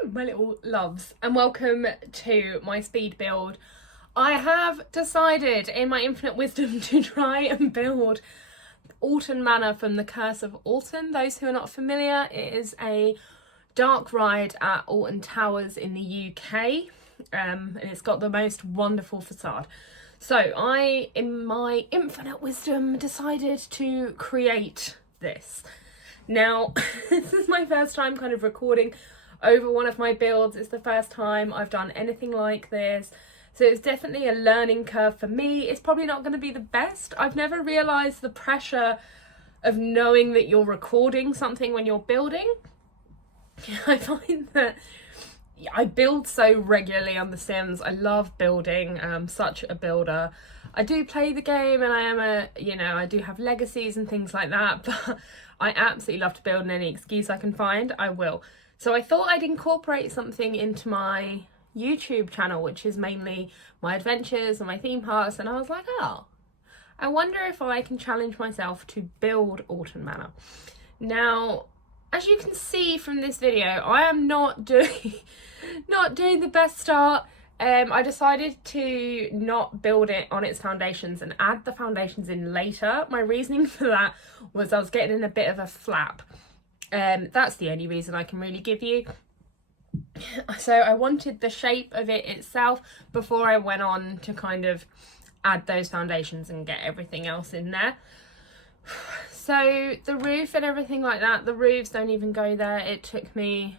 Hello my little loves and welcome to my speed build. I have decided in my infinite wisdom to try and build Alton Manor from the Curse of Alton. Those who are not familiar, it is a dark ride at Alton Towers in the UK, and it's got the most wonderful facade. So I, in my infinite wisdom, decided to create this. Now, this is my first time kind of recording over one of my builds. It's the first time I've done anything like this. So it's definitely a learning curve for me. It's probably not going to be the best. I've never realised the pressure of knowing that you're recording something when you're building. I find that I build so regularly on The Sims. I love building. I'm such a builder. I do play the game and I am I do have legacies and things like that, but I absolutely love to build, and any excuse I can find, I will. So I thought I'd incorporate something into my YouTube channel, which is mainly my adventures and my theme parks, and I was like, oh, I wonder if I can challenge myself to build Alton Manor. Now, as you can see from this video, I am not doing the best start. I decided to not build it on its foundations and add the foundations in later. My reasoning for that was I was getting in a bit of a flap. That's the only reason I can really give you. So I wanted the shape of it itself before I went on to kind of add those foundations and get everything else in there. So the roof and everything like that, the roofs don't even go there. It took me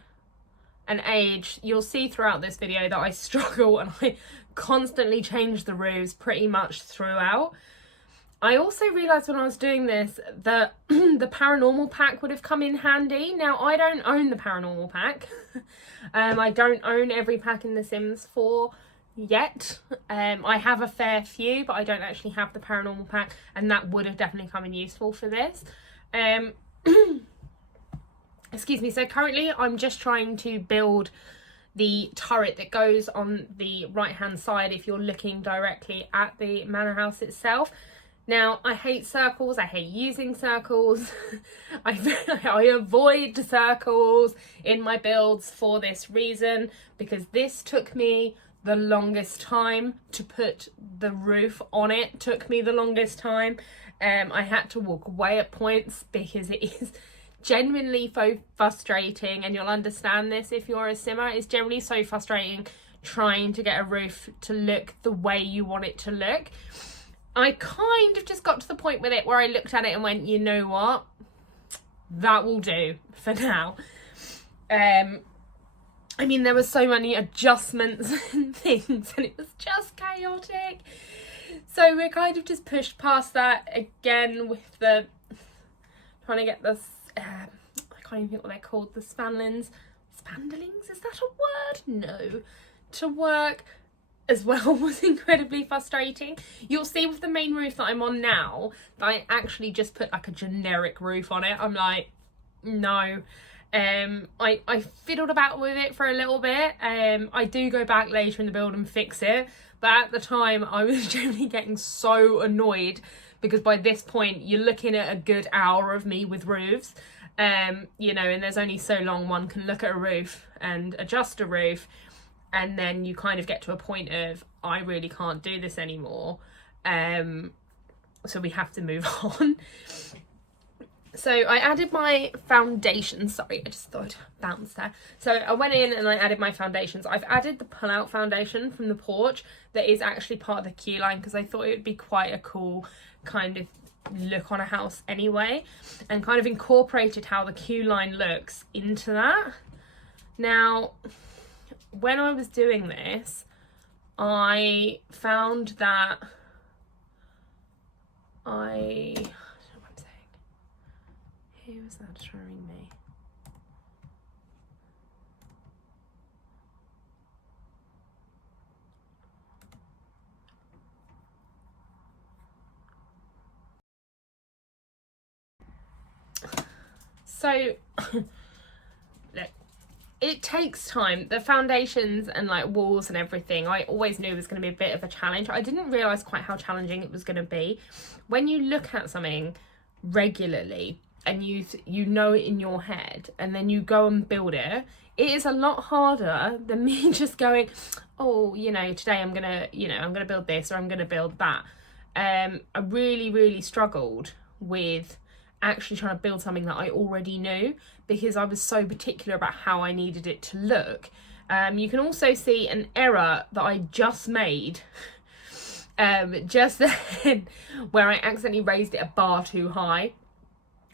an age. You'll see throughout this video that I struggle and I constantly change the roofs pretty much throughout. I also realised when I was doing this that the paranormal pack would have come in handy. Now, I don't own the paranormal pack. I don't own every pack in The Sims 4 yet. I have a fair few, but I don't actually have the paranormal pack, and that would have definitely come in useful for this. Excuse me. So currently I'm just trying to build the turret that goes on the right hand side if you're looking directly at the manor house itself. Now, I hate circles. I hate using circles. I avoid circles in my builds for this reason, because this took me the longest time to put the roof on. It took me the longest time. I had to walk away at points because it is genuinely so frustrating, and you'll understand this if you're a simmer. It's generally so frustrating trying to get a roof to look the way you want it to look. I kind of just got to the point with it where I looked at it and went, you know what, that will do for now. I mean, there were so many adjustments and things, and it was just chaotic. So we kind of just pushed past that again with the trying to get this, I can't even think what they're called, the spanlings, is that a word? No, to work as well was incredibly frustrating. You'll see with the main roof that I'm on now that I actually just put like a generic roof on it. I'm like, no. I fiddled about with it for a little bit. I do go back later in the build and fix it, but at the time I was generally getting so annoyed because by this point you're looking at a good hour of me with roofs, and there's only so long one can look at a roof and adjust a roof, and then you kind of get to a point of, I really can't do this anymore, so we have to move on. So I added my foundations. Sorry, I just thought I'd bounce there. So I went in and I added my foundations. I've added the pull-out foundation from the porch that is actually part of the queue line because I thought it would be quite a cool kind of look on a house anyway, and kind of incorporated how the queue line looks into that. Now, when I was doing this, I found that who was that trying me? So, look, it takes time. The foundations and like walls and everything, I always knew was going to be a bit of a challenge. I didn't realise quite how challenging it was going to be. When you look at something regularly, and you know it in your head, and then you go and build it, it is a lot harder than me just going, oh, you know, today I'm gonna build this or I'm gonna build that. I really struggled with actually trying to build something that I already knew, because I was so particular about how I needed it to look. You can also see an error that I just made just then, where I accidentally raised it a bar too high.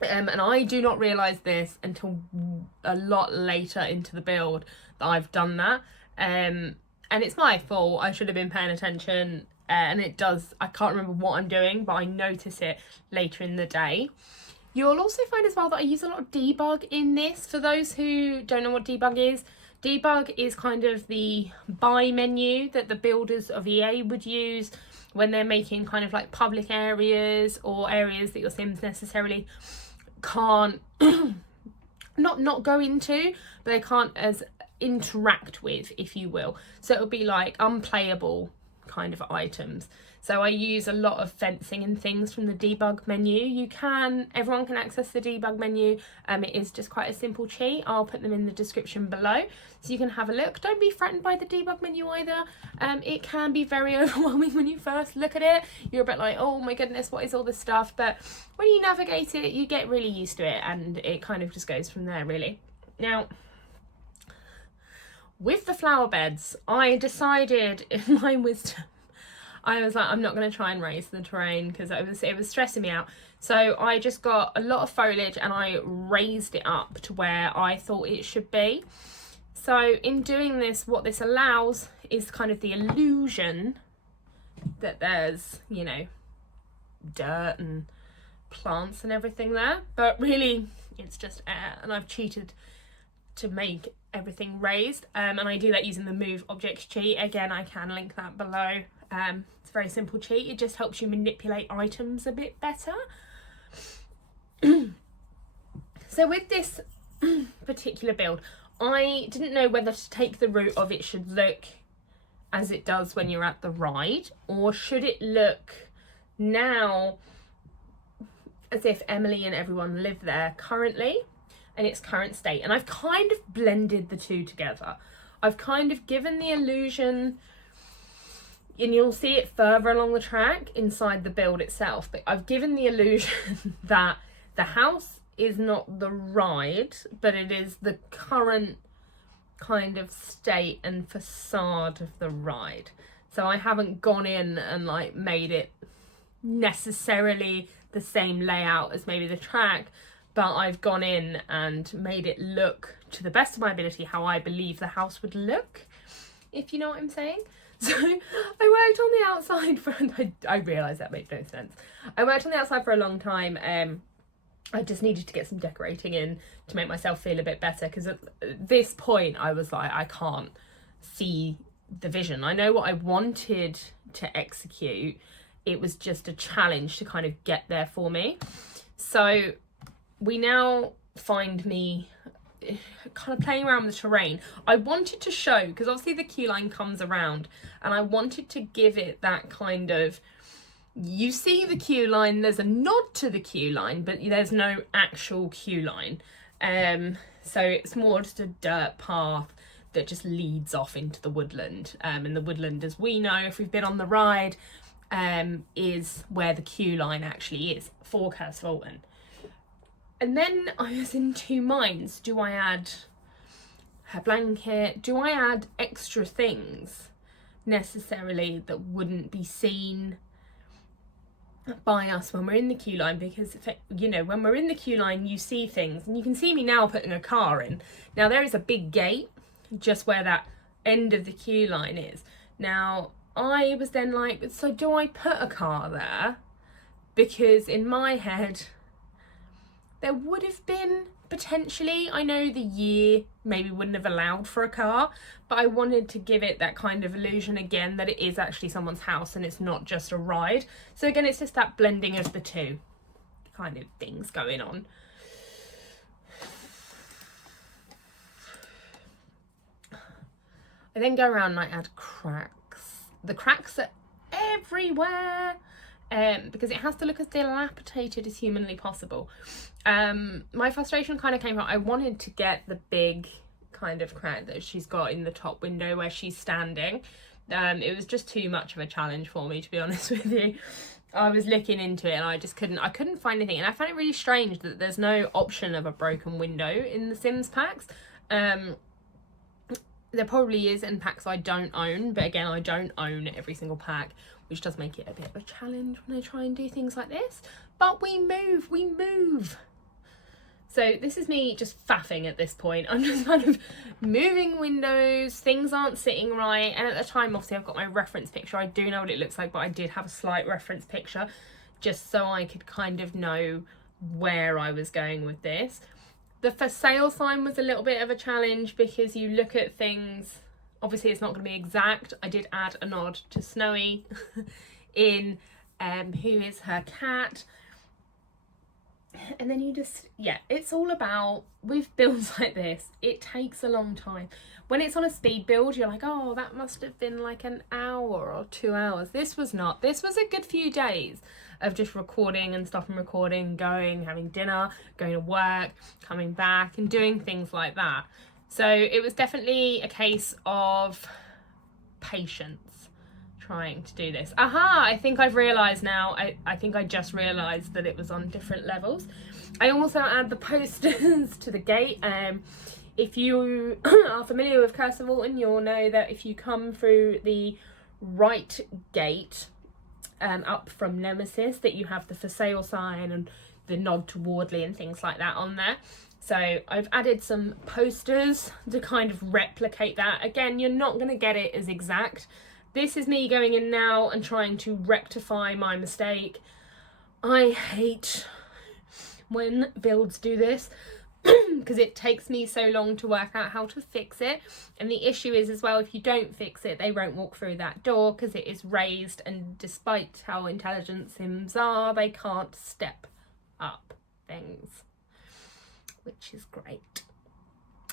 And I do not realise this until a lot later into the build that I've done that. And it's my fault. I should have been paying attention. And it does, I can't remember what I'm doing, but I notice it later in the day. You'll also find as well that I use a lot of debug in this. For those who don't know what debug is kind of the buy menu that the builders of EA would use when they're making kind of like public areas or areas that your Sims necessarily can't not go into, but they can't as interact with, if you will. So it'll be like unplayable kind of items. So I use a lot of fencing and things from the debug menu. Everyone can access the debug menu. It is just quite a simple cheat. I'll put them in the description below so you can have a look. Don't be threatened by the debug menu either. It can be very overwhelming when you first look at it. You're a bit like, oh my goodness, what is all this stuff? But when you navigate it, you get really used to it, and it kind of just goes from there, really. Now, with the flower beds, I decided in my wisdom, I was like, I'm not going to try and raise the terrain because it was stressing me out. So I just got a lot of foliage and I raised it up to where I thought it should be. So in doing this, what this allows is kind of the illusion that there's, you know, dirt and plants and everything there. But really, it's just air, and I've cheated to make everything raised. And I do that using the Moveobjects cheat. Again, I can link that below. It's a very simple cheat. It just helps you manipulate items a bit better. So with this particular build, I didn't know whether to take the route of it should look as it does when you're at the ride, or should it look now as if Emily and everyone live there currently in its current state. And I've kind of blended the two together. I've kind of given the illusion, and you'll see it further along the track inside the build itself, but I've given the illusion that the house is not the ride, but it is the current kind of state and facade of the ride. So I haven't gone in and like made it necessarily the same layout as maybe the track, but I've gone in and made it look to the best of my ability how I believe the house would look, if you know what I'm saying. So I worked on the outside for, I realised that made no sense. I worked on the outside for a long time. I just needed to get some decorating in to make myself feel a bit better, because at this point I was like, I can't see the vision. I know what I wanted to execute. It was just a challenge to kind of get there for me. So we now find me kind of playing around with the terrain. I wanted to show, because obviously the queue line comes around, and I wanted to give it that kind of, you see the queue line, there's a nod to the queue line, but there's no actual queue line. So it's more just a dirt path that just leads off into the woodland. And the woodland, as we know, if we've been on the ride, is where the queue line actually is for Curse at Alton. And then I was in two minds. Do I add her blanket? Do I add extra things necessarily that wouldn't be seen by us when we're in the queue line? Because, you know, when we're in the queue line, you see things, and you can see me now putting a car in. Now, there is a big gate just where that end of the queue line is. Now, I was then like, so do I put a car there? Because in my head, there would have been potentially, I know the year maybe wouldn't have allowed for a car, but I wanted to give it that kind of illusion again that it is actually someone's house and it's not just a ride. So again, it's just that blending of the two kind of things going on. I then go around and I add cracks. The cracks are everywhere. because it has to look as dilapidated as humanly possible. My frustration kind of came from, I wanted to get the big kind of crack that she's got in the top window where she's standing. It was just too much of a challenge for me, to be honest with you. I was looking into it and I couldn't find anything, and I found it really strange that there's no option of a broken window in the Sims packs. There probably is in packs I don't own, but again, I don't own every single pack, which does make it a bit of a challenge when I try and do things like this. But we move. So this is me just faffing at this point. I'm just kind of moving windows, things aren't sitting right. And at the time, obviously, I've got my reference picture. I do know what it looks like, but I did have a slight reference picture just so I could kind of know where I was going with this. The for sale sign was a little bit of a challenge because you look at things, obviously it's not going to be exact. I did add a nod to Snowy in Who Is Her Cat. And then you just, yeah, it's all about, with builds like this, it takes a long time. When it's on a speed build, you're like, oh, that must have been like an hour or 2 hours. This was not. This was a good few days of just recording and stopping recording, going, having dinner, going to work, coming back and doing things like that. So it was definitely a case of patience trying to do this. Aha, I think I've realised now, I think I just realised that it was on different levels. I also add the posters to the gate. If you are familiar with Curse at Alton, you'll know that if you come through the right gate up from Nemesis, that you have the for sale sign and the nod to Wardley and things like that on there. So I've added some posters to kind of replicate that. Again, you're not going to get it as exact. This is me going in now and trying to rectify my mistake. I hate when builds do this because it takes me so long to work out how to fix it. And the issue is as well, if you don't fix it, they won't walk through that door because it is raised, and despite how intelligent Sims are, they can't step up things, which is great.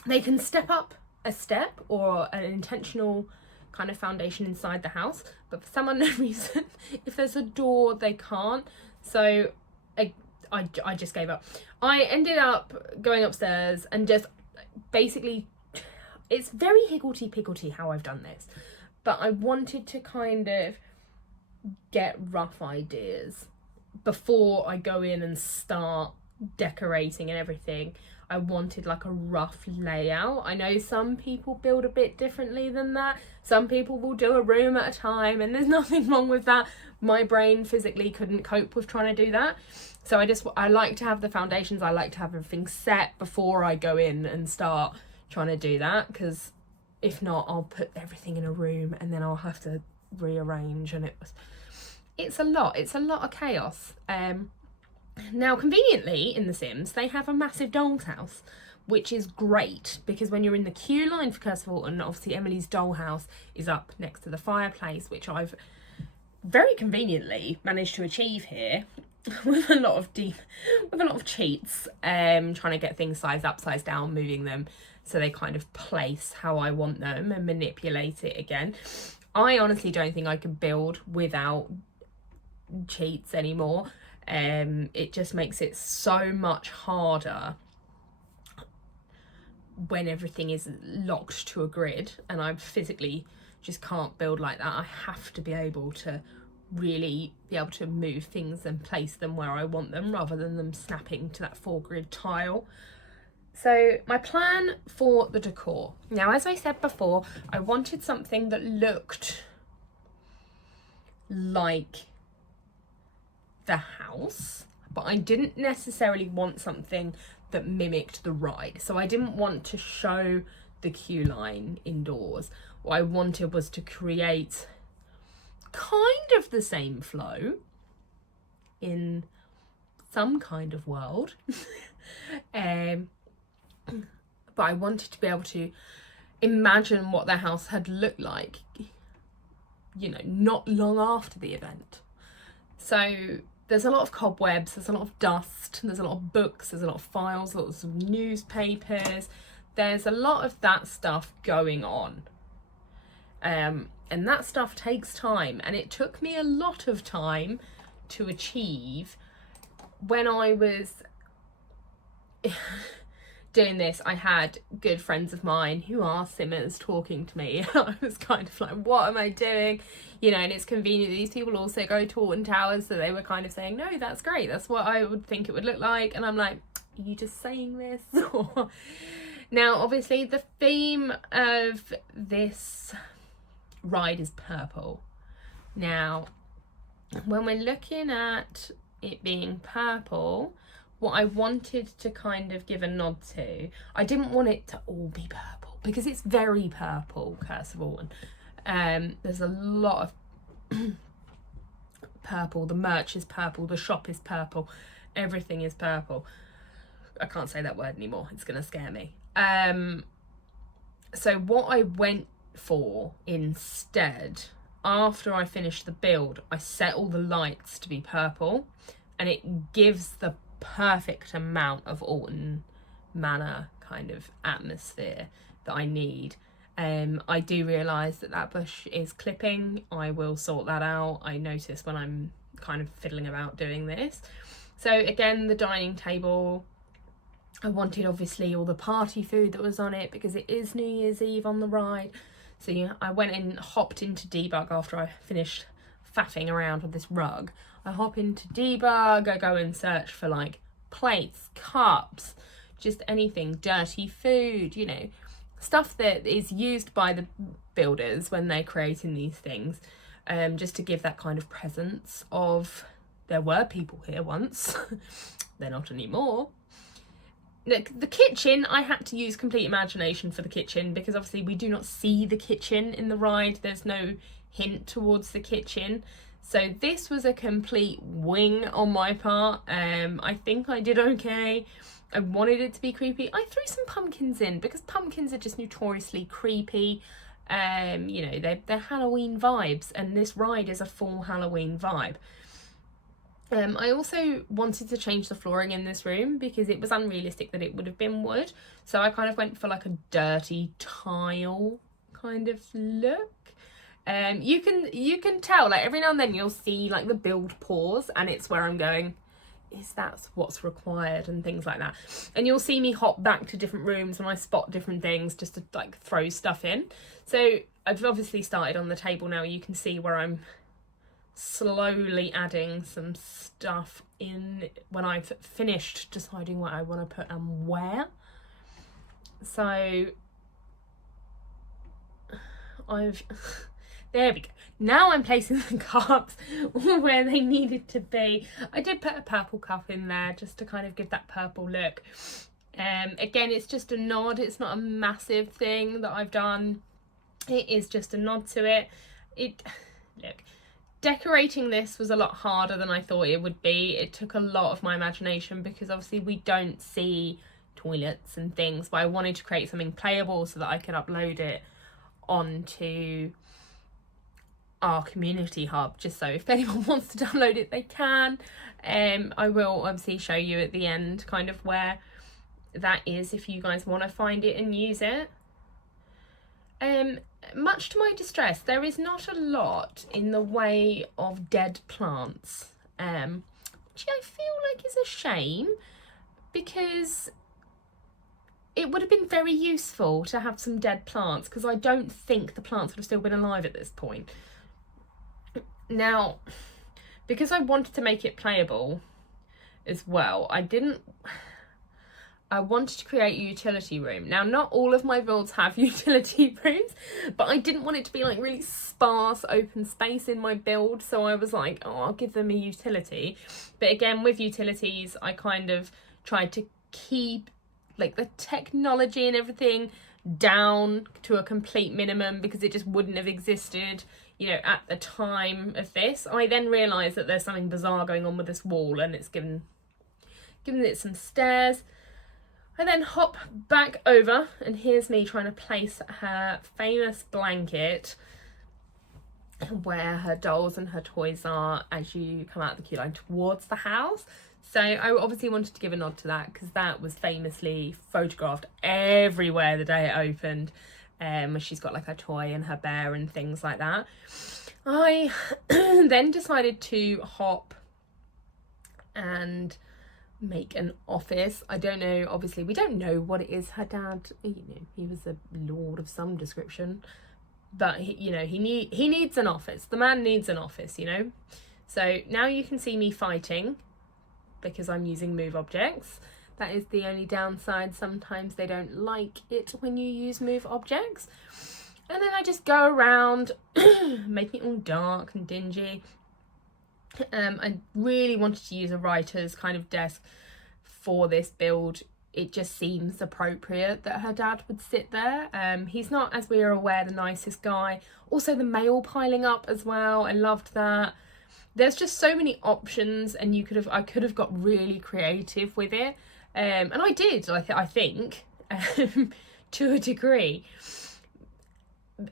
They can step up a step or an intentional kind of foundation inside the house, but for some unknown reason, if there's a door, they can't. So I just gave up. I ended up going upstairs and just basically, it's very higgledy-piggledy how I've done this, but I wanted to kind of get rough ideas before I go in and start decorating and everything. I wanted like a rough layout. I know some people build a bit differently than that. Some people will do a room at a time, and there's nothing wrong with that. My brain physically couldn't cope with trying to do that. So I like to have the foundations. I like to have everything set before I go in and start trying to do that, because if not, I'll put everything in a room and then I'll have to rearrange, and it's a lot of chaos. Now, conveniently, in The Sims, they have a massive doll's house, which is great, because when you're in the queue line for Curse at Alton, obviously Emily's dollhouse is up next to the fireplace, which I've very conveniently managed to achieve here with a lot of cheats, trying to get things sized up, sized down, moving them so they kind of place how I want them and manipulate it again. I honestly don't think I can build without cheats anymore. It just makes it so much harder when everything is locked to a grid, and I physically just can't build like that. I have to be able to really be able to move things and place them where I want them rather than them snapping to that 4-grid tile. So my plan for the decor. Now, as I said before, I wanted something that looked like the house, but I didn't necessarily want something that mimicked the ride. So I didn't want to show the queue line indoors. What I wanted was to create kind of the same flow in some kind of world. But I wanted to be able to imagine what the house had looked like, you know, not long after the event. So there's a lot of cobwebs, there's a lot of dust, there's a lot of books, there's a lot of files, lots of newspapers. There's a lot of that stuff going on. And that stuff takes time, and it took me a lot of time to achieve. When I was doing this, I had good friends of mine who are simmers talking to me. I was kind of like, what am I doing? You know, and it's convenient that these people also go to Alton Towers, so they were kind of saying, no, that's great, that's what I would think it would look like. And I'm like, are you just saying this? Now, obviously, the theme of this ride is purple. Now, when we're looking at it being purple, what I wanted to kind of give a nod to, I didn't want it to all be purple because it's very purple, Curse of Alton. There's a lot of purple. The merch is purple, the shop is purple, everything is purple. I can't say that word anymore, it's gonna scare me. So what I went for instead, after I finished the build, I set all the lights to be purple, and it gives the perfect amount of Alton Manor kind of atmosphere that I need. I do realise that that bush is clipping. I will sort that out. I notice when I'm kind of fiddling about doing this. So again, the dining table, I wanted obviously all the party food that was on it because it is New Year's Eve on the ride. So yeah, I went and hopped into Debug after I finished faffing around with this rug. I hop into Debug, I go and search for like plates, cups, just anything, dirty food, you know, stuff that is used by the builders when they're creating these things, just to give that kind of presence of there were people here once, they're not anymore. The kitchen, I had to use complete imagination for the kitchen because obviously we do not see the kitchen in the ride. There's no hint towards the kitchen. So this was a complete wing on my part. I think I did okay. I wanted it to be creepy. I threw some pumpkins in because pumpkins are just notoriously creepy. You know, they're Halloween vibes, and this ride is a full Halloween vibe. I also wanted to change the flooring in this room because it was unrealistic that it would have been wood. So I kind of went for like a dirty tile kind of look. You can tell, like every now and then you'll see like the build pause, and it's where I'm going, is that what's required, and things like that. And you'll see me hop back to different rooms when I spot different things just to like throw stuff in. So I've obviously started on the table now. You can see where I'm slowly adding some stuff in when I've finished deciding what I want to put and where. So there we go. Now I'm placing the cups where they needed to be. I did put a purple cup in there just to kind of give that purple look. Again, it's just a nod. It's not a massive thing that I've done. It is just a nod to it. Look, decorating this was a lot harder than I thought it would be. It took a lot of my imagination because obviously we don't see toilets and things, but I wanted to create something playable so that I could upload it onto our community hub, just so if anyone wants to download it they can. I will obviously show you at the end kind of where that is if you guys want to find it and use it. Much to my distress, there is not a lot in the way of dead plants, which I feel like is a shame because it would have been very useful to have some dead plants, because I don't think the plants would have still been alive at this point. Now, because I wanted to make it playable as well, I wanted to create a utility room. Now, not all of my builds have utility rooms, but I didn't want it to be like really sparse open space in my build, so I was like, oh, I'll give them a utility. But again, with utilities, I kind of tried to keep like the technology and everything down to a complete minimum because it just wouldn't have existed, you know, at the time of this. I then realised that there's something bizarre going on with this wall, and it's given it some stairs. I then hop back over, and here's me trying to place her famous blanket where her dolls and her toys are as you come out of the queue line towards the house. So I obviously wanted to give a nod to that because that was famously photographed everywhere the day it opened. She's got like her toy and her bear and things like that. I then decided to hop and make an office. I don't know, obviously we don't know what it is. Her dad, you know, he was a lord of some description, but he, you know, he needs an office. The man needs an office, you know. So now you can see me fighting because I'm using Moveobjects. That is the only downside. Sometimes they don't like it when you use Moveobjects. And then I just go around making it all dark and dingy. I really wanted to use a writer's kind of desk for this build. It just seems appropriate that her dad would sit there. He's not, as we are aware, the nicest guy. Also the mail piling up as well. I loved that. There's just so many options, and I could have got really creative with it. And I did, I think, to a degree.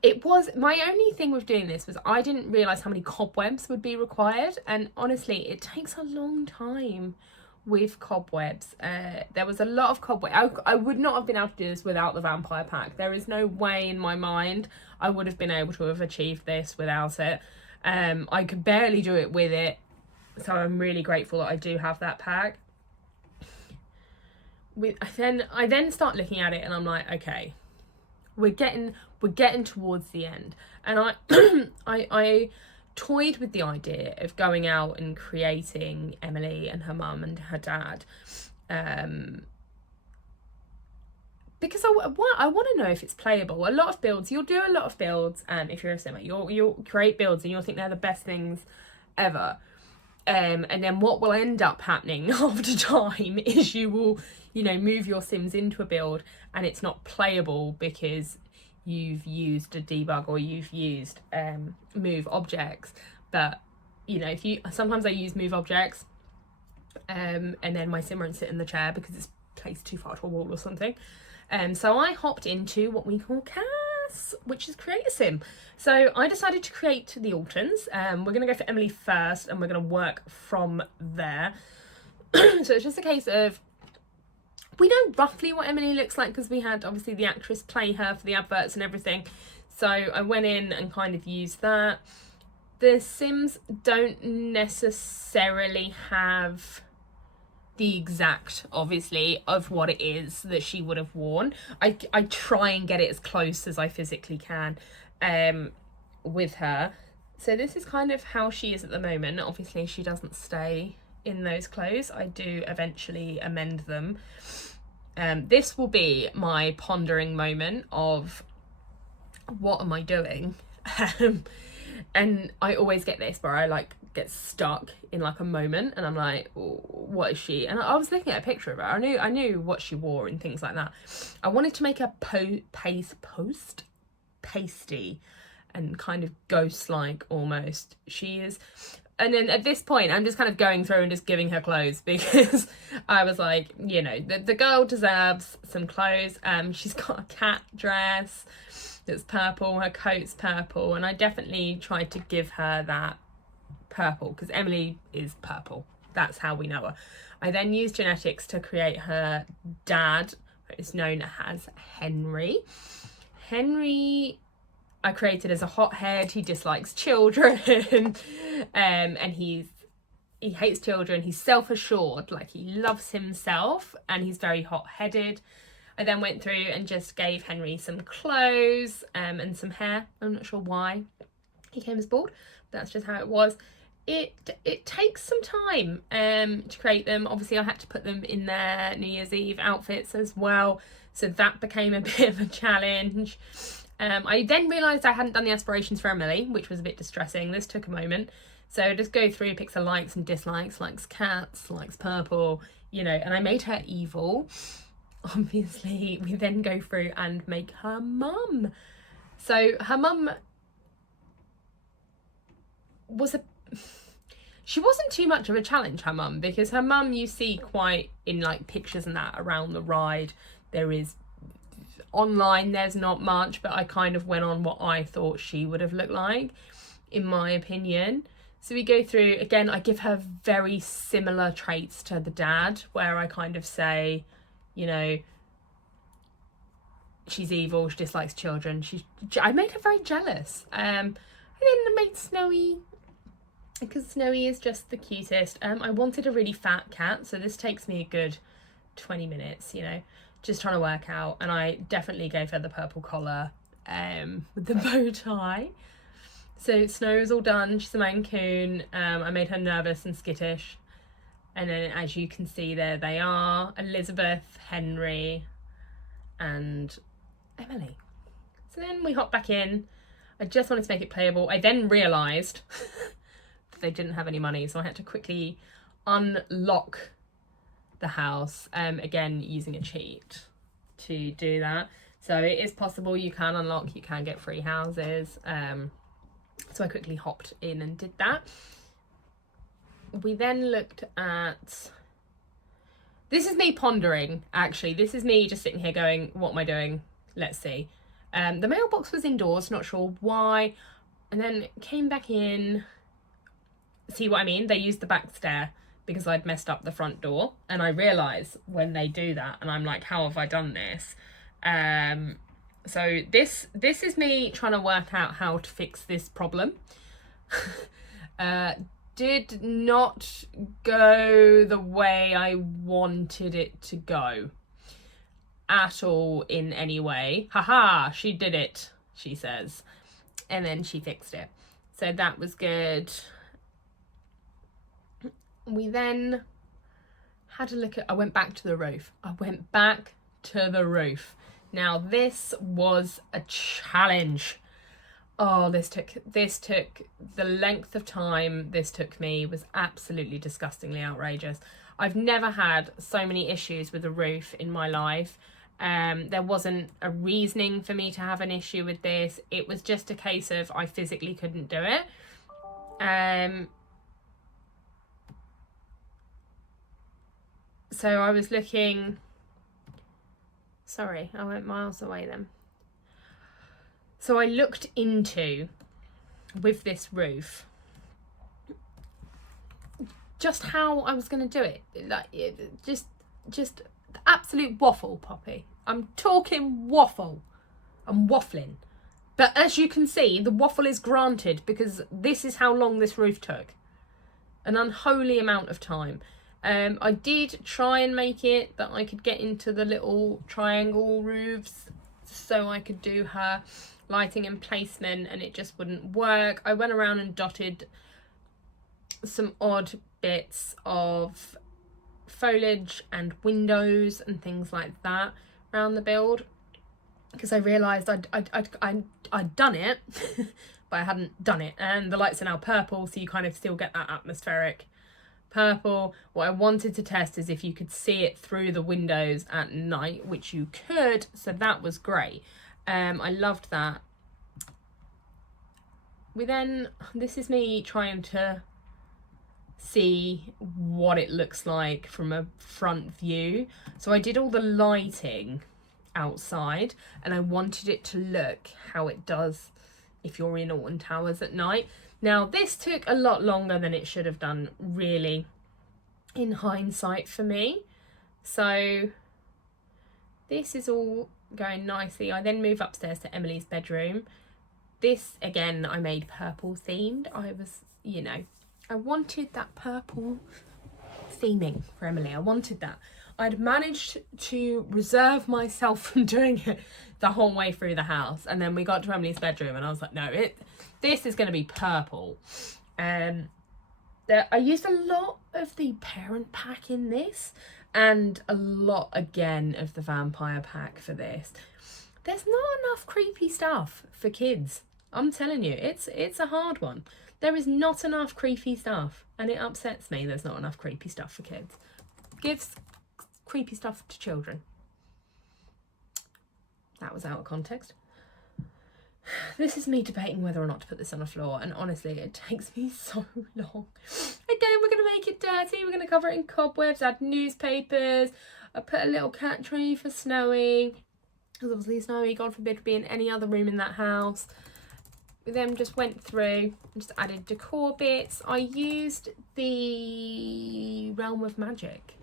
It was, my only thing with doing this was I didn't realise how many cobwebs would be required, and honestly it takes a long time with cobwebs. There was a lot of cobwebs. I would not have been able to do this without the vampire pack. There is no way in my mind I would have been able to have achieved this without it. I could barely do it with it, so I'm really grateful that I do have that pack. I then start looking at it and I'm like, okay, we're getting towards the end, and I toyed with the idea of going out and creating Emily and her mum and her dad, because I want to know if it's playable. A lot of builds, you'll do a lot of builds, if you're a simmer, you'll create builds and you'll think they're the best things ever, and then what will end up happening after time is you will, you know, move your Sims into a build and it's not playable because you've used a debug or you've used Moveobjects. But you know, sometimes I use Moveobjects, and then my sim won't sit in the chair because it's placed too far to a wall or something. So I hopped into what we call CURSE, which is create a sim. So I decided to create the Altons. We're going to go for Emily first and we're going to work from there. So it's just a case of, we know roughly what Emily looks like because we had obviously the actress play her for the adverts and everything. So I went in and kind of used that. The Sims don't necessarily have the exact, obviously, of what it is that she would have worn. I try and get it as close as I physically can with her. So this is kind of how she is at the moment. Obviously she doesn't stay in those clothes. I do eventually amend them. This will be my pondering moment of what am I doing? And I always get this where I like get stuck in like a moment and I'm like, oh, what is she? And I was looking at a picture of her. I knew what she wore and things like that. I wanted to make her pasty and kind of ghost-like almost. She is. And then at this point, I'm just kind of going through and just giving her clothes because I was like, you know, the girl deserves some clothes. She's got a cat dress that's purple, her coat's purple, and I definitely tried to give her that purple because Emily is purple. That's how we know her. I then used genetics to create her dad, who is known as Henry. Henry I created as a hothead. He dislikes children, and he hates children. He's self-assured, like he loves himself, and he's very hot-headed. I then went through and just gave Henry some clothes and some hair. I'm not sure why he came as bald. That's just how it was. It takes some time to create them. Obviously I had to put them in their New Year's Eve outfits as well, so that became a bit of a challenge. I then realised I hadn't done the aspirations for Emily, which was a bit distressing. This took a moment. So just go through, pick some likes and dislikes, likes cats, likes purple, you know, and I made her evil. Obviously, we then go through and make her mum. So her mum she wasn't too much of a challenge, her mum, because her mum you see quite in like pictures and that around the ride. There is online, there's not much, but I kind of went on what I thought she would have looked like, in my opinion. So we go through, again, I give her very similar traits to the dad, where I kind of say, you know, she's evil, she dislikes children, I made her very jealous. And then I made Snowy because Snowy is just the cutest. I wanted a really fat cat, so this takes me a good 20 minutes, you know, just trying to work out. And I definitely gave her the purple collar with the bow tie. So Snow's all done. She's a Maine Coon. I made her nervous and skittish. And then, as you can see, there they are: Elizabeth, Henry, and Emily. So then we hop back in. I just wanted to make it playable. I then realised that they didn't have any money, so I had to quickly unlock the house, again using a cheat to do that. So it is possible, you can unlock, you can get free houses. So I quickly hopped in and did that. We then looked at, this is me pondering, actually. This is me just sitting here going, what am I doing? Let's see. The mailbox was indoors, not sure why. And then came back in. See what I mean? They used the back stair because I'd messed up the front door. And I realise when they do that, and I'm like, how have I done this? So this is me trying to work out how to fix this problem. Did not go the way I wanted it to go at all in any way. Haha, she did it, she says. And then she fixed it. So that was good. We then had a look at, I went back to the roof. Now this was a challenge. Oh, this took the length of time this took me was absolutely disgustingly outrageous. I've never had so many issues with a roof in my life. There wasn't a reasoning for me to have an issue with this. It was just a case of I physically couldn't do it. So I was looking, sorry, I went miles away then. So I looked into, with this roof, just how I was going to do it. Like, just absolute waffle, Poppy. I'm talking waffle. I'm waffling. But as you can see, the waffle is granted because this is how long this roof took. An unholy amount of time. I did try and make it that I could get into the little triangle roofs so I could do her lighting and placement, and it just wouldn't work. I went around and dotted some odd bits of foliage and windows and things like that around the build because I realised I'd done it but I hadn't done it, and the lights are now purple, so you kind of still get that atmospheric purple. What I wanted to test is if you could see it through the windows at night, which you could, so that was great. I loved that. This is me trying to see what it looks like from a front view. So I did all the lighting outside and I wanted it to look how it does if you're in Alton Towers at night. Now this took a lot longer than it should have done, really, in hindsight for me. So this is all going nicely. I then move upstairs to Emily's bedroom. This again I made purple themed. I was, you know, I wanted that purple theming for Emily. I wanted that. I'd managed to reserve myself from doing it the whole way through the house, and then we got to Emily's bedroom and I was like, no, this is going to be purple. I used a lot of the parent pack in this and a lot again of the vampire pack for this. There's not enough creepy stuff for kids. I'm telling you, it's a hard one. There is not enough creepy stuff, and it upsets me there's not enough creepy stuff for kids. Gives creepy stuff to children. That was out of context. This is me debating whether or not to put this on the floor, and honestly, it takes me so long. Again, we're going to make it dirty. We're going to cover it in cobwebs, add newspapers. I put a little cat tree for Snowy, because obviously Snowy, God forbid, would be in any other room in that house. We then just went through and just added decor bits. I used the Realm of Magic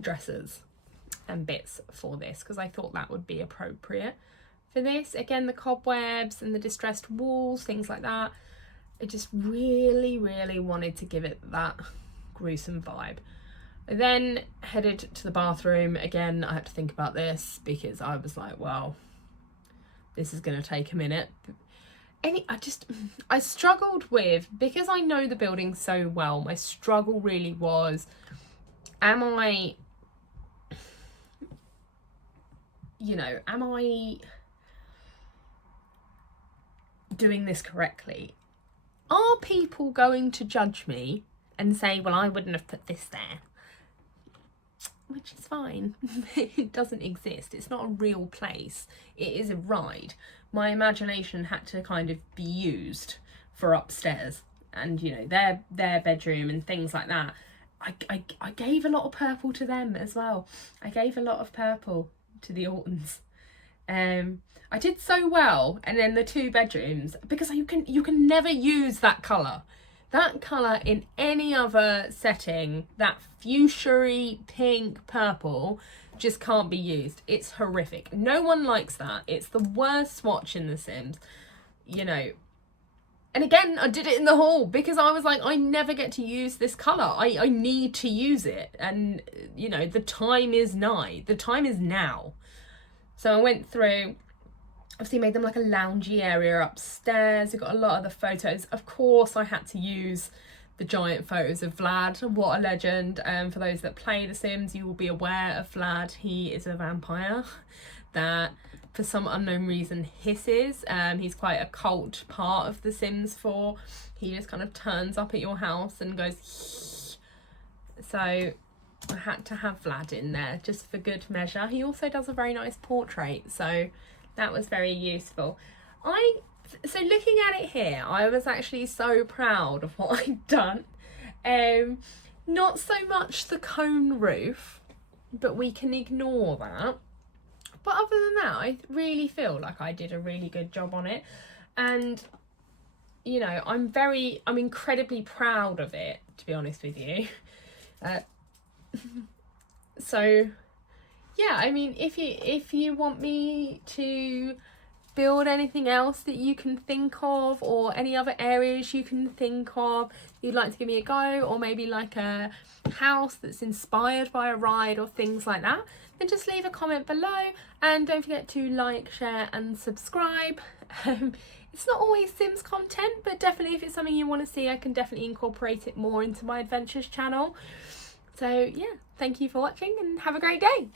dresses and bits for this because I thought that would be appropriate for this. Again, the cobwebs and the distressed walls, things like that. I just really wanted to give it that gruesome vibe. I then headed to the bathroom. Again, I had to think about this because I was like, well, this is going to take a minute. I struggled with, because I know the building so well, my struggle really was, am I doing this correctly? Are people going to judge me and say, well, I wouldn't have put this there? Which is fine. It doesn't exist. It's not a real place. It is a ride. My imagination had to kind of be used for upstairs and, you know, their bedroom and things like that. I gave a lot of purple to them as well. I gave a lot of purple to the Altons. I did so well, and then the 2 bedrooms, because you can never use that colour. That colour in any other setting, that fuchsia pink purple, just can't be used. It's horrific. No one likes that. It's the worst swatch in The Sims, you know. And again, I did it in the hall because I was like, I never get to use this colour. I need to use it. And, you know, the time is nigh. The time is now. So I went through, obviously made them like a loungy area upstairs. You've got a lot of the photos. Of course, I had to use the giant photos of Vlad. What a legend. For those that play The Sims, you will be aware of Vlad. He is a vampire that, for some unknown reason, hisses. He's quite a cult part of The Sims 4. He just kind of turns up at your house and goes, so I had to have Vlad in there just for good measure. He also does a very nice portrait, so that was very useful. So looking at it here, I was actually so proud of what I'd done. Not so much the cone roof, but we can ignore that. But other than that, I really feel like I did a really good job on it. And, you know, I'm incredibly proud of it, to be honest with you. So, yeah, I mean, if you want me to build anything else that you can think of, or any other areas you can think of you'd like to give me a go, or maybe like a house that's inspired by a ride or things like that, then just leave a comment below, and don't forget to like, share and subscribe. It's not always Sims content, but definitely if it's something you want to see, I can definitely incorporate it more into my adventures channel. So yeah, thank you for watching and have a great day.